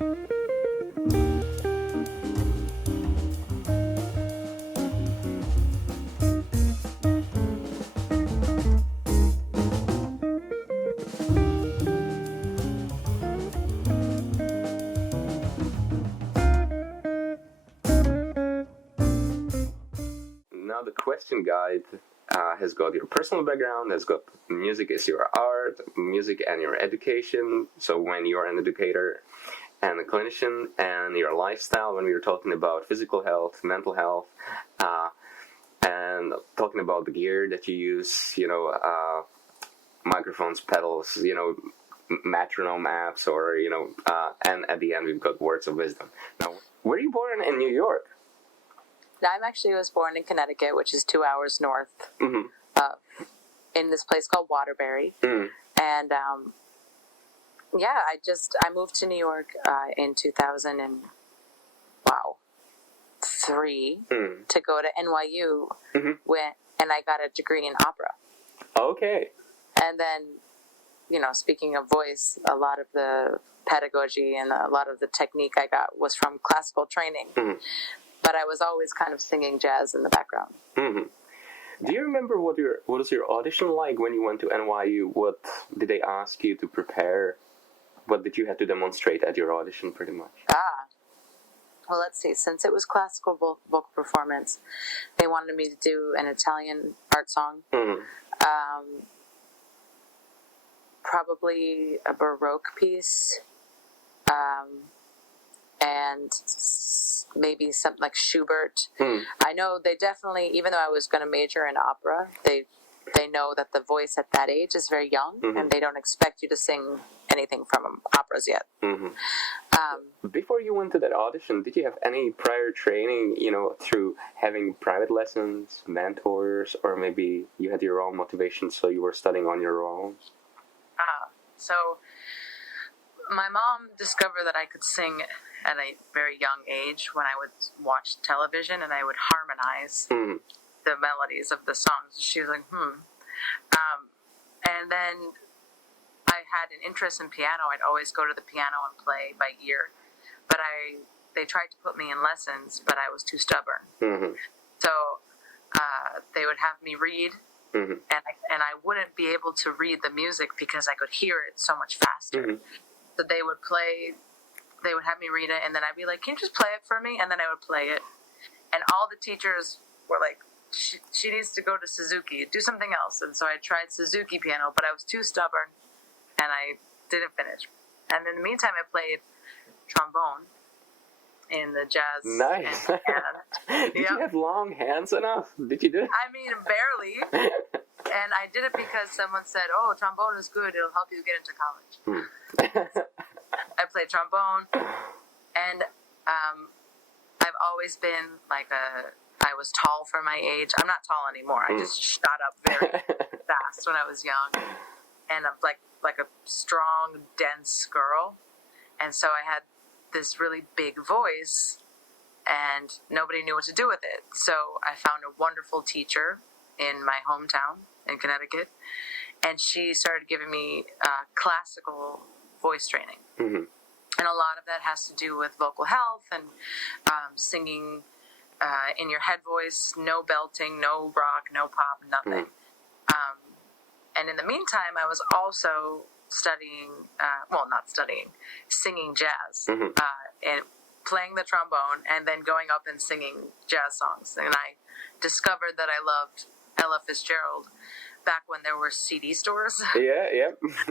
Now the question guide has got your personal background, has got music is your art, music and your education. So when you're an educator and a clinician, and your lifestyle when we were talking about physical health, mental health, and talking about the gear that you use, microphones, pedals, metronome apps, or, and at the end we've got words of wisdom. Now, were you born in New York? I was born in Connecticut, which is 2 hours north, in this place called Waterbury. And, I moved to New York in 2003 to go to NYU, and I got a degree in opera. Okay. And then, speaking of voice, a lot of the pedagogy and a lot of the technique I got was from classical training. But I was always kind of singing jazz in the background. Do you remember what was your audition like when you went to NYU? What did they ask you to prepare? What did you have to demonstrate at your audition, pretty much? Well, let's see. Since it was classical vocal performance, they wanted me to do an Italian art song. Probably a Baroque piece. And maybe something like Schubert. I know they definitely, even though I was going to major in opera, they know that the voice at that age is very young, and they don't expect you to sing anything from operas yet. Before you went to that audition, did you have any prior training, through having private lessons, mentors, or maybe you had your own motivation, so you were studying on your own? So my mom discovered that I could sing at a very young age when I would watch television and I would harmonize the melodies of the songs. She was like, And then I had an interest in piano. I'd always go to the piano and play by ear. But they tried to put me in lessons, but I was too stubborn. So they would have me read, and I wouldn't be able to read the music because I could hear it so much faster. So they would have me read it, and then I'd be like, can you just play it for me? And then I would play it. And all the teachers were like, she needs to go to Suzuki, do something else. And so I tried Suzuki piano, but I was too stubborn, and I didn't finish. And in the meantime, I played trombone in the jazz nice. band. Did you have long hands enough? Did you do it? I mean, barely. And I did it because someone said, oh, trombone is good, it'll help you get into college. I played trombone, and I've always been I was tall for my age. I'm not tall anymore. I just shot up very fast when I was young, and I'm like a strong, dense girl. And so I had this really big voice, and nobody knew what to do with it. So I found a wonderful teacher in my hometown in Connecticut, and she started giving me classical voice training. And a lot of that has to do with vocal health and singing in your head voice, no belting, no rock, no pop, nothing. And in the meantime, I was also singing jazz, and playing the trombone, and then going up and singing jazz songs. And I discovered that I loved Ella Fitzgerald back when there were CD stores. Yeah. And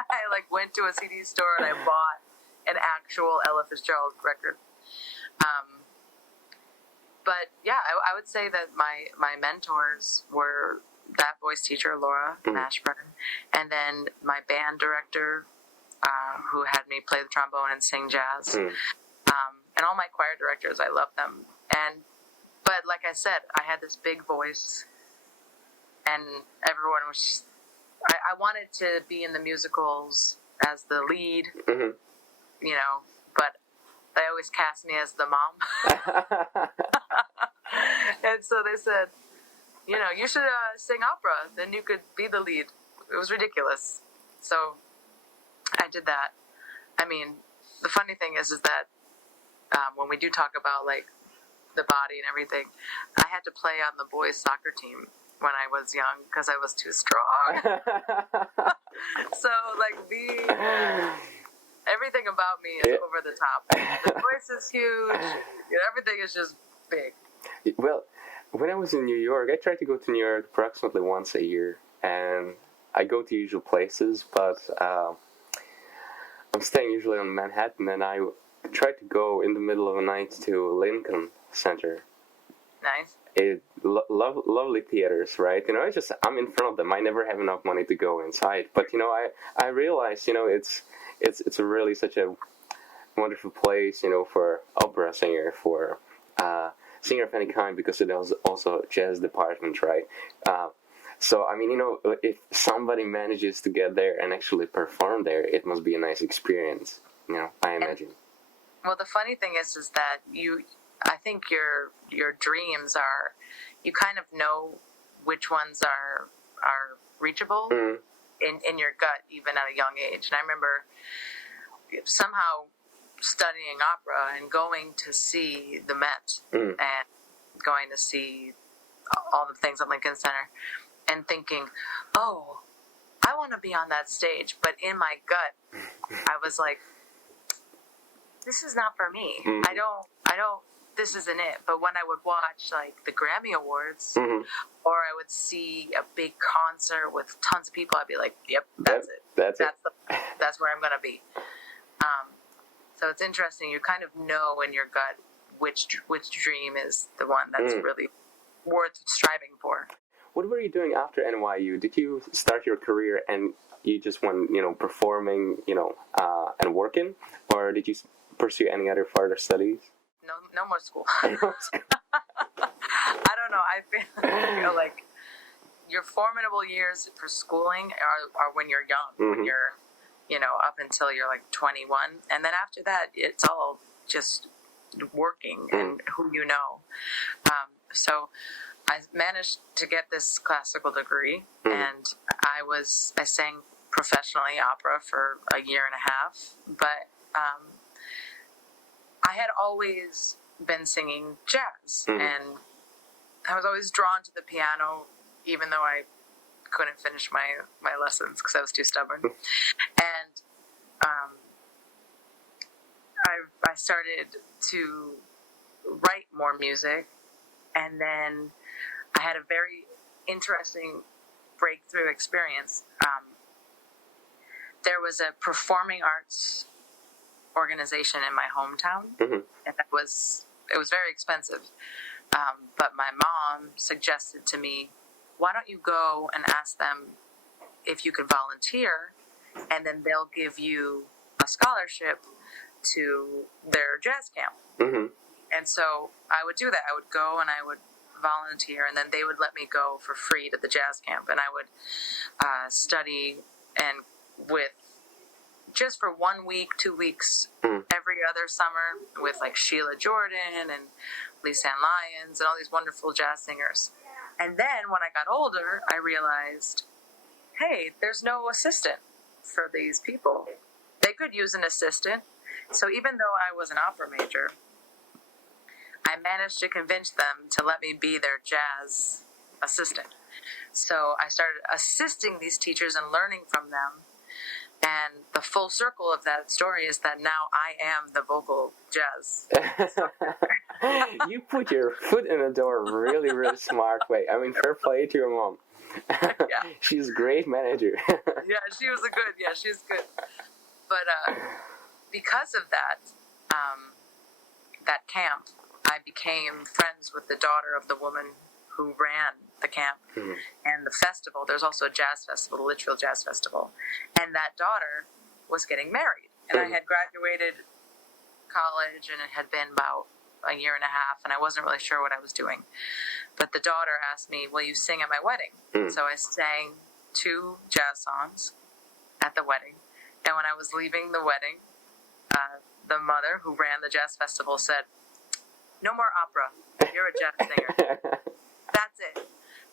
I went to a CD store and I bought an actual Ella Fitzgerald record. But yeah, I would say that my mentors were that voice teacher, Laura Mashburn, and then my band director, who had me play the trombone and sing jazz, and all my choir directors. I love them. But like I said, I had this big voice, and everyone was just, I wanted to be in the musicals as the lead, but they always cast me as the mom. And so they said, you should sing opera, then you could be the lead. It was ridiculous. So I did that. I mean, the funny thing is that when we do talk about like the body and everything, I had to play on the boys' soccer team when I was young because I was too strong. So like everything about me is over the top. The voice is huge. Everything is just big. Well, when I was in New York, I tried to go to New York approximately once a year, and I go to usual places, but I'm staying usually on Manhattan, and I tried to go in the middle of the night to Lincoln Center. Nice. Lovely theaters, right? I'm in front of them. I never have enough money to go inside, but I realize it's really such a wonderful place, for opera singer, for singer of any kind, because it has also a jazz department, right? So I mean, if somebody manages to get there and actually perform there, it must be a nice experience, I imagine. Well, the funny thing is that I think your dreams are, you kind of know which ones are reachable in your gut, even at a young age. And I remember somehow studying opera and going to see the Met and going to see all the things at Lincoln Center and thinking, oh, I want to be on that stage. But in my gut, I was like, this is not for me. I don't, this isn't it. But when I would watch like the Grammy Awards or I would see a big concert with tons of people, I'd be like, yep, that's it. That's where I'm going to be. So it's interesting. You kind of know in your gut which dream is the one that's really worth striving for. What were you doing after NYU? Did you start your career and you just went, performing, and working, or did you pursue any other further studies? No more school. I don't know. I feel like your formidable years for schooling are when you're young, when you're, up until you're like 21. And then after that, it's all just working and who you know. So I managed to get this classical degree, and I sang professionally opera for a year and a half, but I had always been singing jazz, and I was always drawn to the piano, even though I couldn't finish my lessons because I was too stubborn. And I started to write more music, and then I had a very interesting breakthrough experience. There was a performing arts organization in my hometown, and it was very expensive. But my mom suggested to me, why don't you go and ask them if you could volunteer, and then they'll give you a scholarship to their jazz camp. And so I would do that. I would go and I would volunteer, and then they would let me go for free to the jazz camp, and I would study and just for 1 week, 2 weeks, every other summer with like Sheila Jordan and Lisa Ann Lyons and all these wonderful jazz singers. And then when I got older, I realized, hey, there's no assistant for these people. They could use an assistant. So even though I was an opera major, I managed to convince them to let me be their jazz assistant. So I started assisting these teachers and learning from them. And the full circle of that story is that now I am the vocal jazz. You put your foot in the door really, really smart way. I mean, fair play to your mom. Yeah. She's a great manager. Yeah, she's good. But because of that camp, I became friends with the daughter of the woman who ran the camp and the festival. There's also a jazz festival, the Litchfield Jazz Festival. And that daughter was getting married. And I had graduated college, and it had been about a year and a half, and I wasn't really sure what I was doing. But the daughter asked me, will you sing at my wedding? So I sang 2 jazz songs at the wedding. And when I was leaving the wedding, the mother who ran the jazz festival said, no more opera. You're a jazz singer. That's it.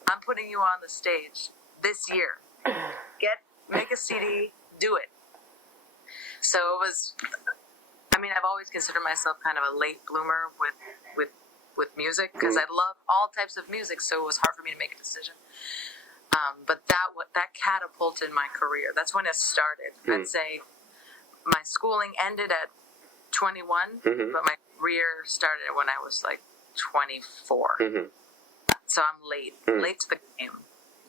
I'm putting you on the stage this year. Make a CD, do it. So it was always considered myself kind of a late bloomer with music, because I love all types of music, so it was hard for me to make a decision. But that catapulted my career. That's when it started. I'd say my schooling ended at 21, but my career started when I was like 24. So I'm late to the game.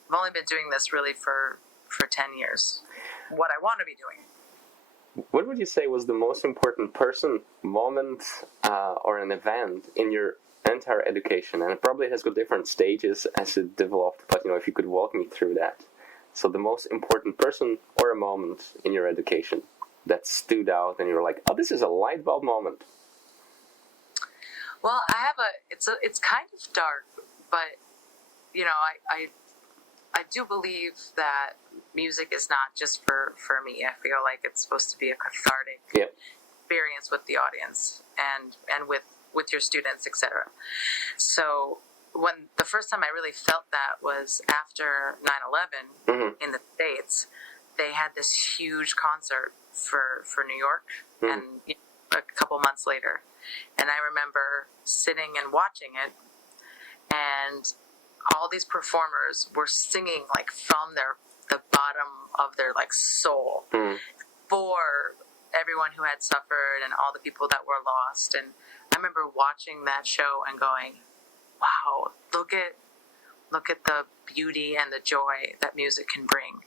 I've only been doing this really for 10 years. What I want to be doing. What would you say was the most important person, moment, or an event in your entire education? And it probably has got different stages as it developed, but if you could walk me through that. So the most important person or a moment in your education that stood out and you're like, oh, this is a light bulb moment. Well, I have it's kind of dark, but I do believe that music is not just for me. I feel like it's supposed to be a cathartic experience with the audience and with your students, etc. So when the first time I really felt that was after 9/11 in the States, they had this huge concert for New York, and a couple months later, and I remember sitting and watching it, and all these performers were singing like from the bottom of their like soul for everyone who had suffered and all the people that were lost. And I remember watching that show and going, wow, look at the beauty and the joy that music can bring.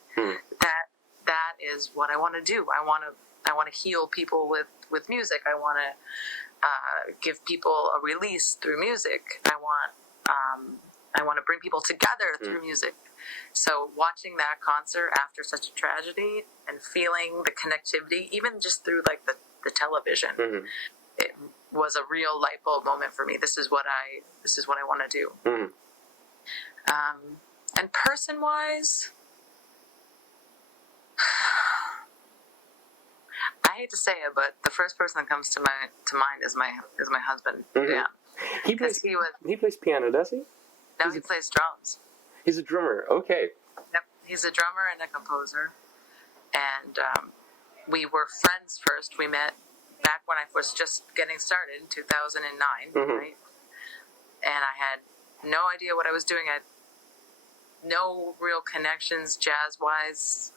That is what I want to do. I want to heal people with music. I want to give people a release through music. I want to bring people together through music. So watching that concert after such a tragedy and feeling the connectivity, even just through like the television, it was a real light bulb moment for me. This is what I want to do. And person wise, I hate to say it, but the first person that comes to mind is my husband. Yeah, he plays piano, does he? No, he plays drums. He's a drummer. Okay. Yep, he's a drummer and a composer. And we were friends first. We met back when I was just getting started in 2009, right? And I had no idea what I was doing. I had no real connections jazz-wise.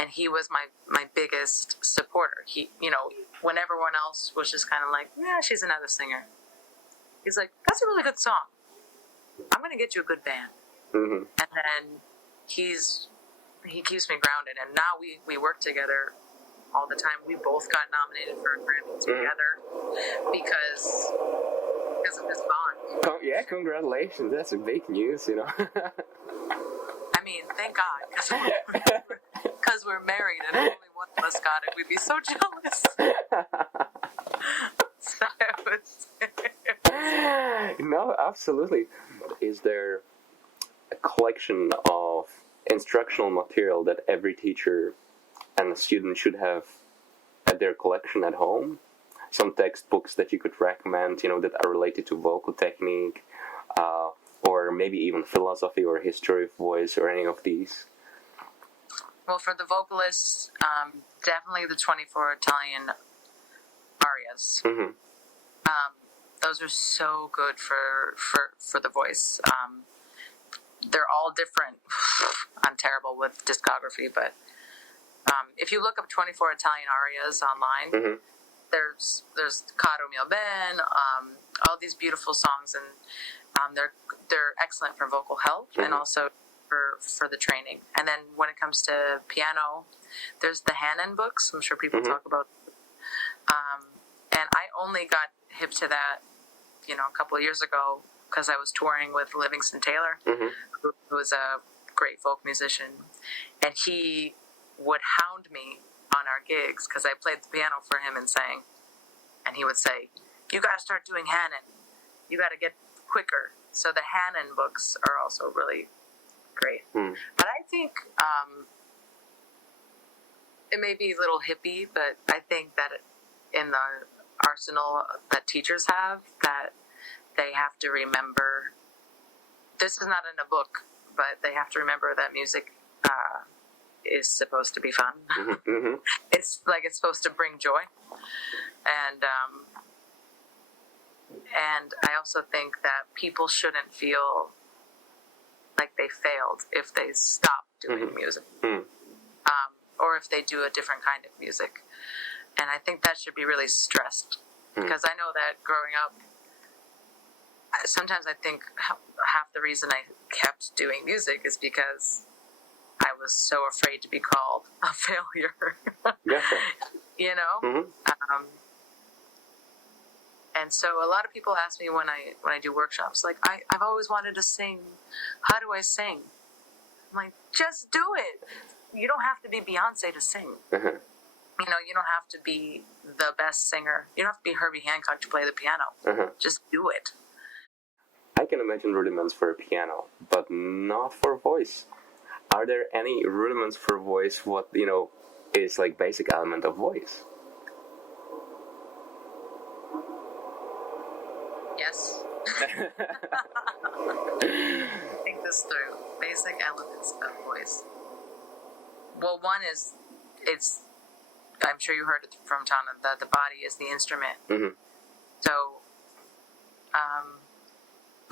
And he was my biggest supporter. He, when everyone else was just kind of like, yeah, she's another singer. He's like, that's a really good song. I'm going to get you a good band. And then he keeps me grounded. And now we work together all the time. We both got nominated for a Grammy together because of this bond. Yeah, congratulations. That's a big news, I mean, thank God, because we're married and only one of us got it. We'd be so jealous. So it was No, absolutely. Is there a collection of instructional material that every teacher and student should have at their collection at home? Some textbooks that you could recommend, that are related to vocal technique, or maybe even philosophy or history of voice or any of these? Well, for the vocalists, definitely the 24 Italian arias. Those are so good for the voice. They're all different. I'm terrible with discography, but if you look up 24 Italian arias online, there's Caro mio ben, all these beautiful songs, and they're excellent for vocal health and also for the training. And then when it comes to piano, there's the Hanon books. I'm sure people talk about. And I only got hip to that, a couple of years ago because I was touring with Livingston Taylor, who was a great folk musician, and he would hound me on our gigs because I played the piano for him and sang, and he would say, "You got to start doing Hanon. You got to get quicker." So the Hanon books are also really great. But I think it may be a little hippie, but I think that in the arsenal that teachers have, that they have to remember, this is not in a book, but they have to remember that music is supposed to be fun. It's supposed to bring joy. And I also think that people shouldn't feel like they failed if they stop doing music, or if they do a different kind of music. And I think that should be really stressed, because I know that growing up, sometimes I think half the reason I kept doing music is because I was so afraid to be called a failure. You know? And so a lot of people ask me when I do workshops, like, I've always wanted to sing. How do I sing? I'm like, just do it. You don't have to be Beyonce to sing. You know, you don't have to be the best singer. You don't have to be Herbie Hancock to play the piano. Just do it. I can imagine rudiments for a piano, but not for voice. Are there any rudiments for voice? What, you know, is like basic element of voice? Yes. Think this through. Basic elements of voice. Well, one is, I'm sure you heard it from Thana, that the body is the instrument. So,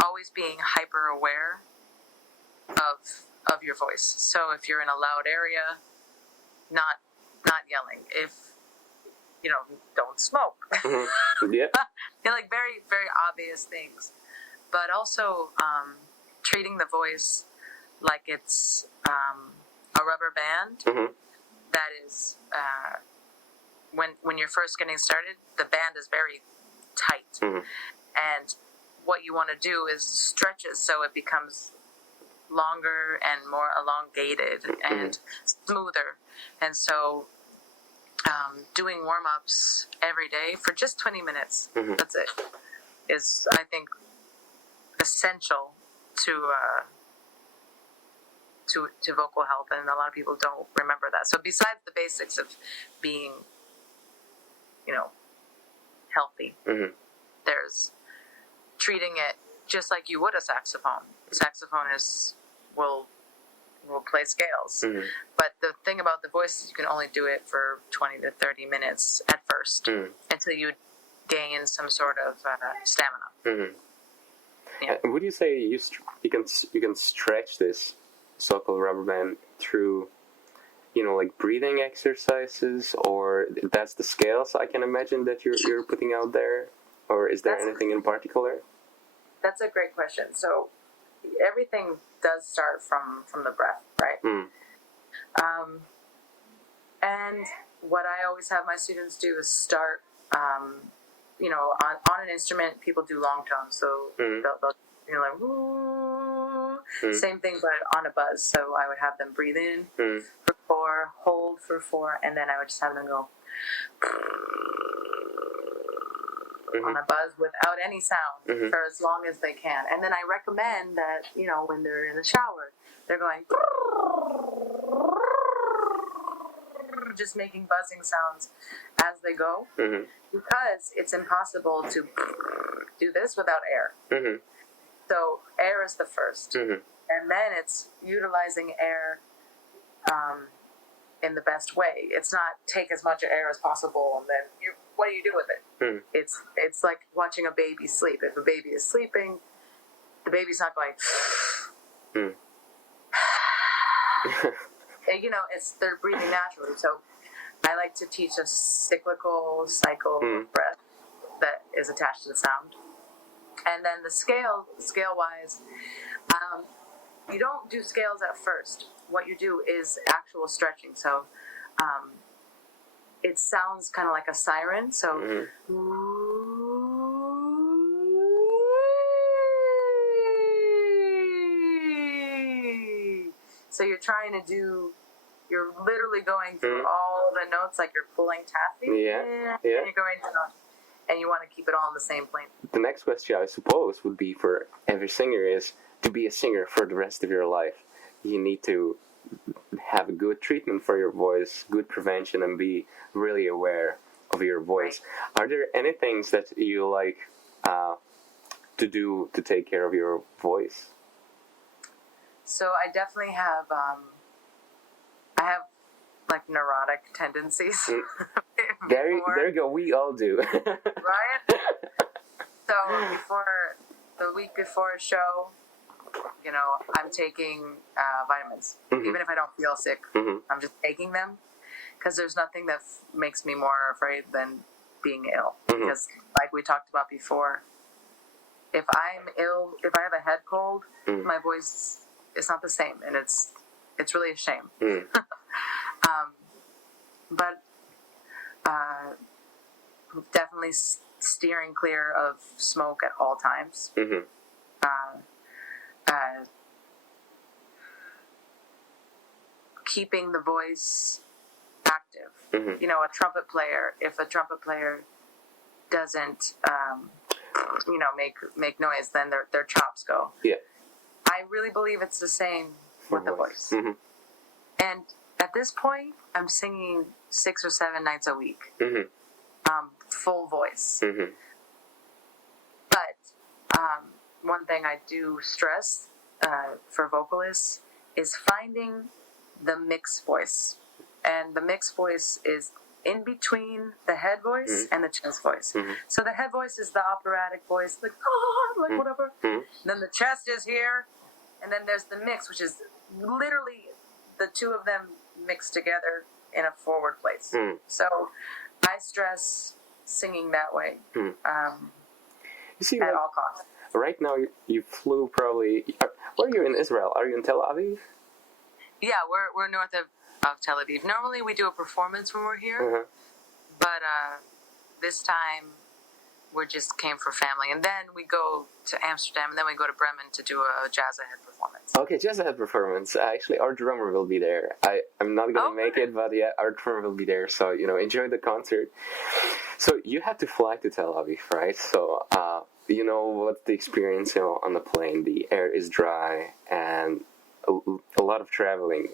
always being hyper aware of your voice. So if you're in a loud area, not yelling. If, you know, don't smoke. Yeah. They're like very, very obvious things. But also treating the voice like it's a rubber band. That is, when you're first getting started, the band is very tight. And what you want to do is stretch it so it becomes longer and more elongated and smoother. And so doing warm-ups every day for just 20 minutes, that's it, is, I think, essential to vocal health, and a lot of people don't remember that. So besides the basics of being, you know, healthy, there's treating it just like you would a saxophone. Saxophonist will play scales, but the thing about the voice is you can only do it for 20 to 30 minutes at first until you gain some sort of stamina. Yeah. Would you say you can stretch this so-called rubber band through, you know, like breathing exercises, or that's the scales I can imagine that you're putting out there, or is there anything in particular? That's a great question. So everything does start from the breath, right? And what I always have my students do is start, you know, on an instrument, people do long tones, so they'll you know, like, woo. Same thing, but on a buzz. So I would have them breathe in for 4, hold for 4, and then I would just have them go on a buzz without any sound for as long as they can. And then I recommend that, you know, when they're in the shower, they're going just making buzzing sounds as they go, because it's impossible to do this without air. So air is the first, and then it's utilizing air in the best way. It's not take as much air as possible and then what do you do with it? It's like watching a baby sleep. If a baby is sleeping, the baby's not going you know, they're breathing naturally. So I like to teach a cyclical cycle of breath that is attached to the sound. And then the scale-wise, you don't do scales at first. What you do is actual stretching. So it sounds kind of like a siren. So so you're trying to do, you're literally going through all the notes like you're pulling taffy. And you're going to, and you want to keep it all in the same plane. The next question, I suppose, would be for every singer is, to be a singer for the rest of your life, you need to have a good treatment for your voice, good prevention, and be really aware of your voice. Are there any things that you like to do to take care of your voice? So I definitely have, I have like neurotic tendencies. There you go. We all do. Right? So the week before a show, I'm taking vitamins. Even if I don't feel sick, I'm just taking them because there's nothing that makes me more afraid than being ill. Because like we talked about before, if I'm ill, if I have a head cold, my voice is not the same, and it's really a shame. But definitely steering clear of smoke at all times. Keeping the voice active. A trumpet player, if a trumpet player doesn't, make noise, then their chops go. Yeah. I really believe it's the same with the voice. And at this point, I'm singing 6 or 7 nights a week. Full voice. But one thing I do stress for vocalists is finding the mixed voice. And the mixed voice is in between the head voice and the chest voice. So the head voice is the operatic voice, like whatever. Then the chest is here, and then there's the mix, which is literally the two of them mixed together in a forward place. So I stress singing that way you see, at all costs. Right now, you flew probably. Where are you in Israel? Are you in Tel Aviv? Yeah, we're north of Tel Aviv. Normally we do a performance when we're here, but this time we just came for family, and then we go to Amsterdam, and then we go to Bremen to do a jazz ahead performance. Okay, jazz ahead performance. Actually, our drummer will be there. I'm not going to make it, but yeah, our drummer will be there. So enjoy the concert. So you had to fly to Tel Aviv, right? So what's the experience on the plane? The air is dry, and a lot of traveling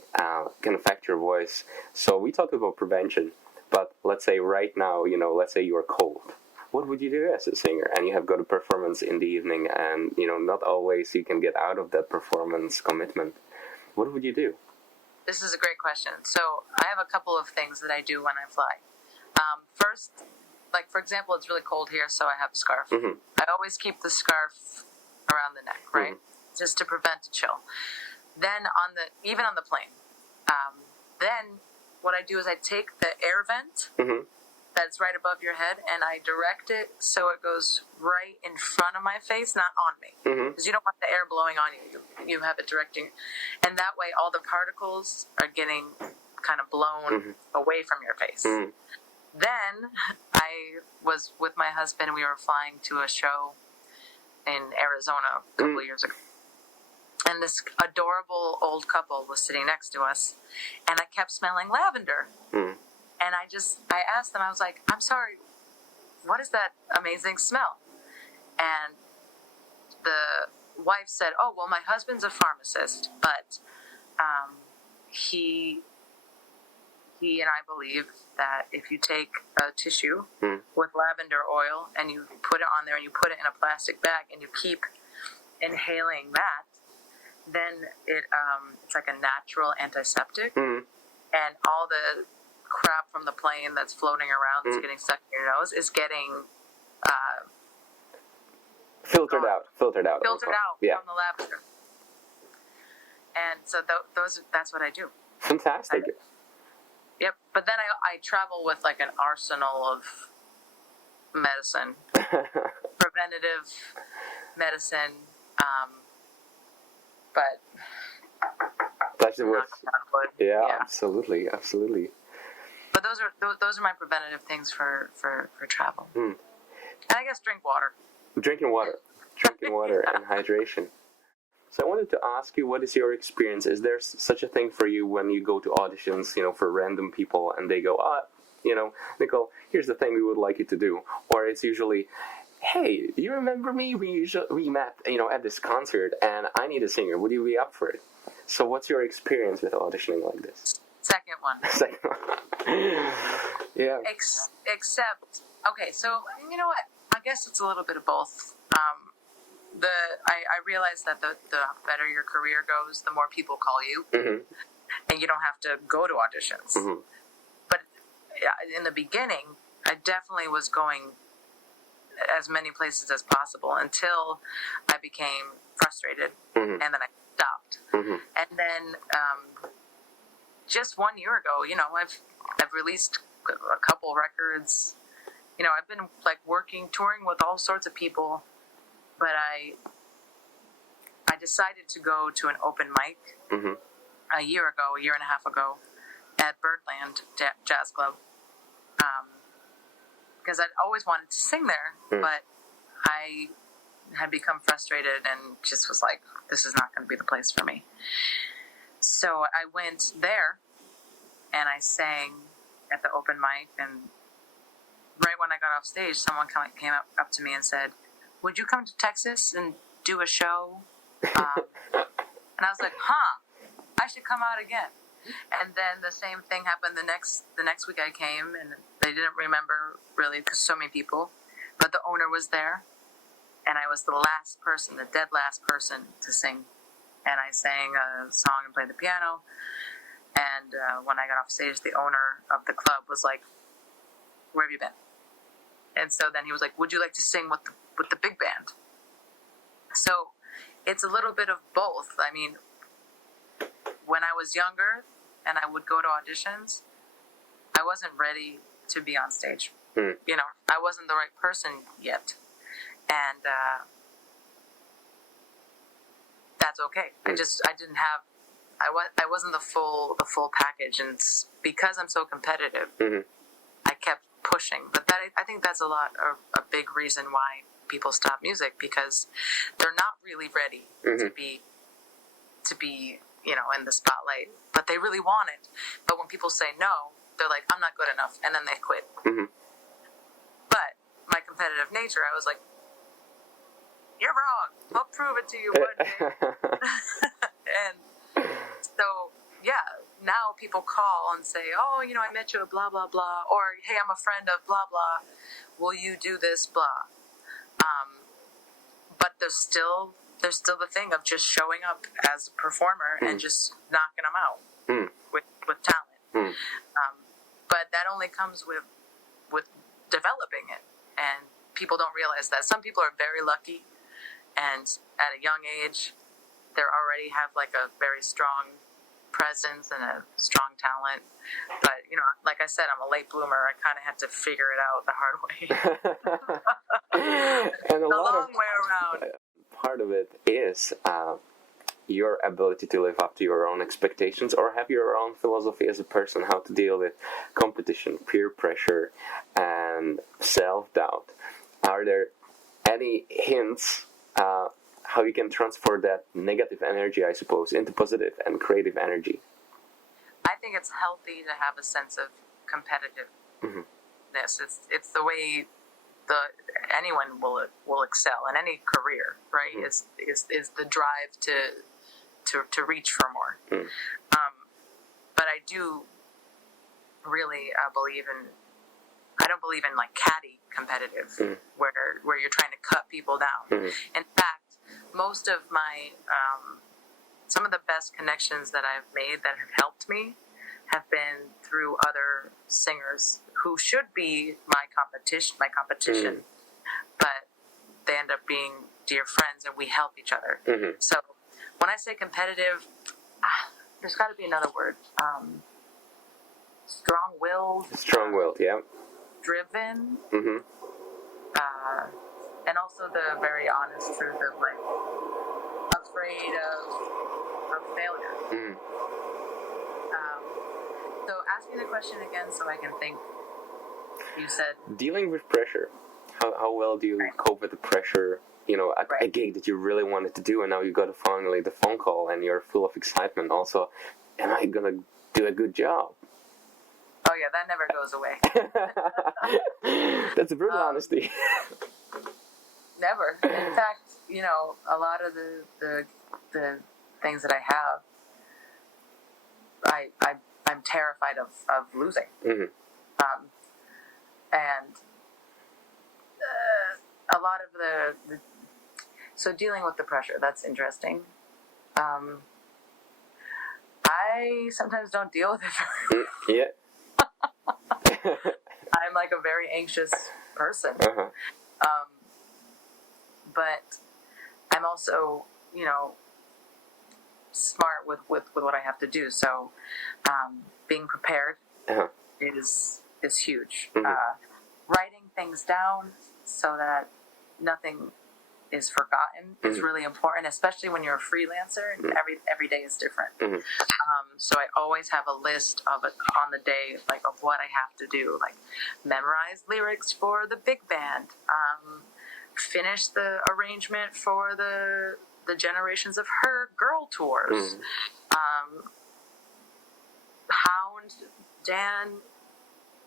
can affect your voice. So we talked about prevention, but let's say right now, let's say you're cold. What would you do as a singer? And you have got a performance in the evening, and not always you can get out of that performance commitment. What would you do? This is a great question. So I have a couple of things that I do when I fly. First, like for example, it's really cold here, so I have a scarf. I always keep the scarf around the neck, right? Just to prevent a chill. Then even on the plane, then what I do is I take the air vent that's right above your head, and I direct it so it goes right in front of my face, not on me, because you don't want the air blowing on you. You have it directing, and that way all the particles are getting kind of blown away from your face. Then I was with my husband, and we were flying to a show in Arizona a couple of years ago. And this adorable old couple was sitting next to us, and I kept smelling lavender. And I asked them, I was like, I'm sorry, what is that amazing smell? And the wife said, oh, well, my husband's a pharmacist, but he and I believe that if you take a tissue with lavender oil and you put it on there and you put it in a plastic bag and you keep inhaling that, then it's like a natural antiseptic, and all the crap from the plane that's floating around that's getting stuck in your nose is getting filtered out from the lavender. And so that's what I do. Fantastic. Yep. But then I travel with like an arsenal of medicine, preventative medicine. But that's the word. Yeah, absolutely. But those are my preventative things for travel. And I guess drinking water and hydration. So I wanted to ask you, what is your experience? Is there such a thing for you when you go to auditions, for random people, and they go, Nicole, here's the thing we would like you to do, or it's usually, hey, do you remember me? We met, at this concert, and I need a singer. Would you be up for it? So what's your experience with auditioning like this? Second one. Yeah. Except, okay, so you know what? I guess it's a little bit of both. I realize that the better your career goes, the more people call you. and you don't have to go to auditions. But in the beginning, I definitely was going as many places as possible until I became frustrated, and then I stopped. And then just 1 year ago, I've released a couple records. I've been like touring with all sorts of people, but I decided to go to an open mic a year and a half ago at Birdland Jazz Club, because I'd always wanted to sing there, but I had become frustrated and just was like, this is not going to be the place for me. So I went there and I sang at the open mic, and right when I got off stage, someone came up to me and said, would you come to Texas and do a show? And I was like, I should come out again. And then the same thing happened the next week I came, and they didn't remember really because so many people, but the owner was there, and I was the dead last person to sing. And I sang a song and played the piano. And when I got off stage, the owner of the club was like, where have you been? And so then he was like, would you like to sing with the big band? So it's a little bit of both. I mean, when I was younger and I would go to auditions, I wasn't ready to be on stage. I wasn't the right person yet. And that's okay. I wasn't the full package, and because I'm so competitive, I kept pushing. But I think that's a big reason why people stop music, because they're not really ready to be in the spotlight, but they really want it. But when people say no, they're like, I'm not good enough, and then they quit. But my competitive nature, I was like, you're wrong. I'll prove it to you one day. And so, now people call and say, oh, I met you at blah, blah, blah, or, hey, I'm a friend of blah, blah. Will you do this, blah? But there's still the thing of just showing up as a performer and just knocking them out with talent. But that only comes with developing it, and people don't realize that. Some people are very lucky, and at a young age, they already have like a very strong presence and a strong talent. But like I said, I'm a late bloomer. I kind of had to figure it out the hard way. And the long way around. Part of it is your ability to live up to your own expectations, or have your own philosophy as a person, how to deal with competition, peer pressure, and self-doubt. Are there any hints how you can transfer that negative energy, I suppose, into positive and creative energy? I think it's healthy to have a sense of competitiveness. It's the way anyone will excel in any career, right? Is the drive to reach for more. But I do really believe in. I don't believe in like catty competitive, where you're trying to cut people down. In fact, most of my some of the best connections that I've made that have helped me have been through other singers who should be my competition, but they end up being dear friends, and we help each other. So when I say competitive, there's got to be another word. Strong-willed, yeah. Driven, and also the very honest truth of like afraid of failure. So ask me the question again so I can think. You said dealing with pressure. How well do you cope with the pressure? A gig that you really wanted to do, and now you got finally the phone call, and you're full of excitement. Also, am I gonna do a good job? Oh yeah, that never goes away. That's brutal honesty. Never. In fact, a lot of the things that I have, I'm terrified of losing. And a lot of so dealing with the pressure, that's interesting. I I sometimes don't deal with it. Yeah. I'm like a very anxious person. Uh-huh. But I'm also, smart with what I have to do. So being prepared Uh-huh. is huge. Mm-hmm. Writing things down so that nothing is forgotten is really important, especially when you're a freelancer and every day is different. Mm-hmm. So I always have a list of it on the day, like of what I have to do, like memorize lyrics for the big band, finish the arrangement for the Generations of Her girl tours, hound Dan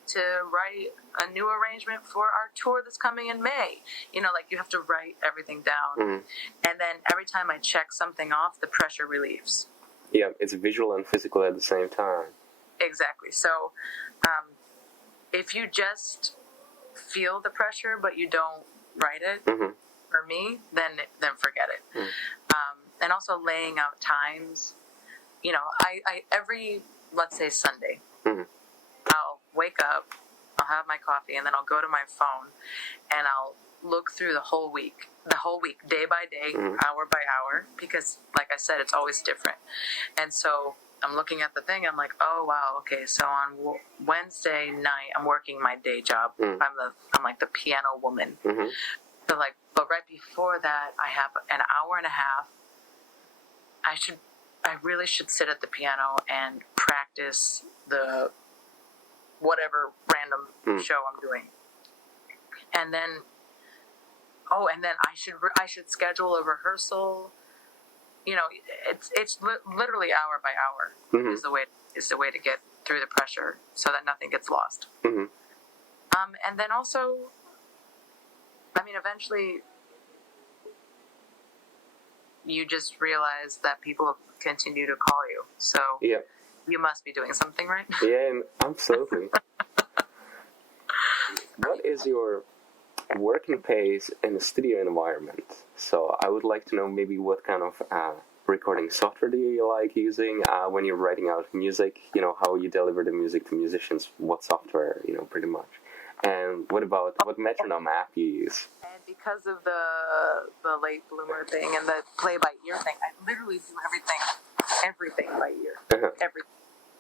to write a new arrangement for our tour that's coming in May. Like you have to write everything down. And then every time I check something off, the pressure relieves. Yeah, it's visual and physical at the same time. Exactly. So if you just feel the pressure but you don't write it, for me, then forget it. And also laying out times. I every, let's say, Sunday, I'll wake up, I'll have my coffee, and then I'll go to my phone and I'll look through the whole week, day by day, hour by hour, because like I said, it's always different. And so I'm looking at the thing, I'm like, oh wow, okay, so on Wednesday night I'm working my day job. I'm like the piano woman. So but right before that I have an hour and a half. I really should sit at the piano and practice the whatever random show I'm doing. And then I should schedule a rehearsal. It's literally hour by hour is the way to get through the pressure so that nothing gets lost. And then also, eventually you just realize that people continue to call you. So you must be doing something right. Yeah, absolutely. What is your working pace in a studio environment? So I would like to know maybe what kind of recording software do you like using when you're writing out music, how you deliver the music to musicians, what software, pretty much. And what metronome app you use? And because of the late bloomer thing and the play by ear thing, I literally do everything by ear. Everything.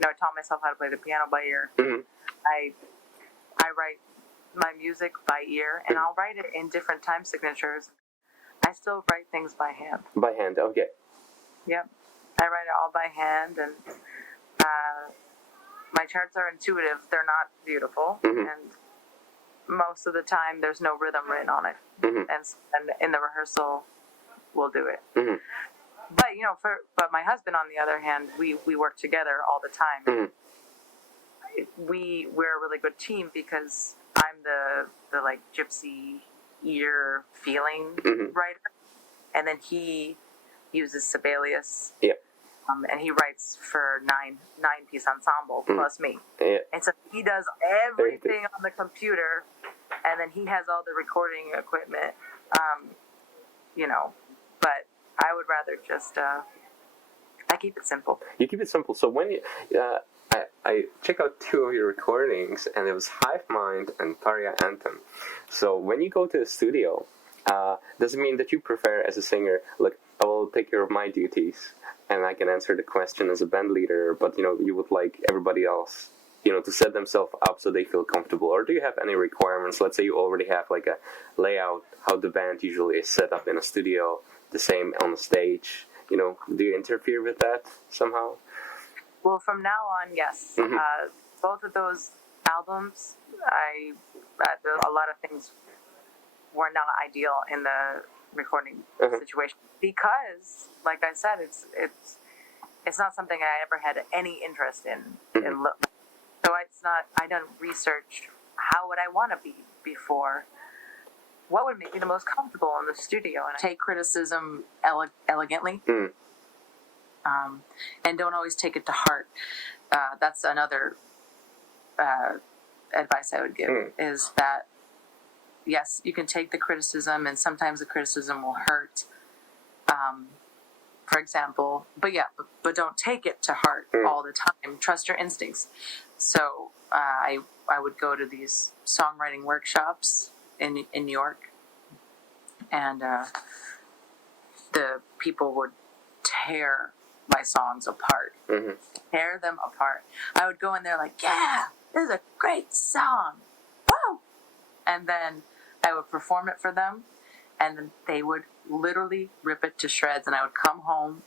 I taught myself how to play the piano by ear. I write my music by ear, and I'll write it in different time signatures. I still write things by hand. By hand, okay. Yep. I write it all by hand, and my charts are intuitive. They're not beautiful, and most of the time there's no rhythm written on it. And in the rehearsal, we'll do it. But but my husband, on the other hand, we work together all the time. We're a really good team because I'm the like gypsy ear feeling writer, and then he uses Sibelius. Yeah. And he writes for nine piece ensemble plus me. Yeah. And so he does everything on the computer, and then he has all the recording equipment. But I would rather just I keep it simple. You keep it simple. So when you I check out 2 of your recordings, and it was Hive and Pariah Anthem. So when you go to the studio, does it mean that you prefer as a singer, like, I will take care of my duties and I can answer the question as a band leader, but you would like everybody else to set themselves up so they feel comfortable? Or do you have any requirements? Let's say you already have like a layout, how the band usually is set up in a studio, the same on the stage. Do you interfere with that somehow? Well, from now on, yes. Both of those albums, a lot of things were not ideal in the recording situation because, like I said, it's not something I ever had any interest in. So I don't research how would I want to be before. What would make me the most comfortable in the studio, and take criticism elegantly. And don't always take it to heart. That's another advice I would give, is that, yes, you can take the criticism, and sometimes the criticism will hurt. for example. But yeah, but don't take it to heart all the time. Trust your instincts. So I would go to these songwriting workshops in New York, and the people would tear my songs apart, tear them apart. I would go in there like, yeah, this is a great song, woo! And then I would perform it for them, and then they would literally rip it to shreds, and I would come home,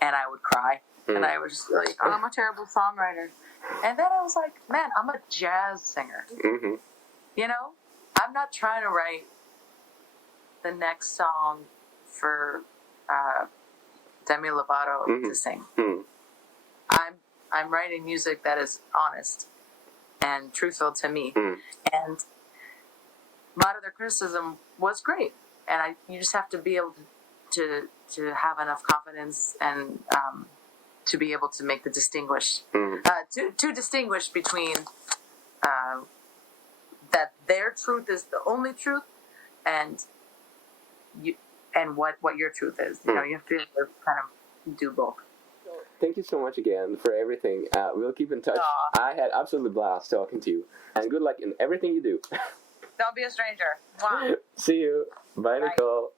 and I would cry, and I was just like, oh, I'm a terrible songwriter. And then I was like, man, I'm a jazz singer. You know, I'm not trying to write the next song for Demi Lovato to sing. I'm writing music that is honest and truthful to me. And a lot of their criticism was great, and you just have to be able to have enough confidence and to be able to make the distinguish to distinguish between that their truth is the only truth and you and what your truth is. You know, you have to kind of do both. Thank you so much again for everything. We'll keep in touch. Aww. I had absolutely blast talking to you, and good luck in everything you do. Don't be a stranger. Wow. See you. Bye, Nicole.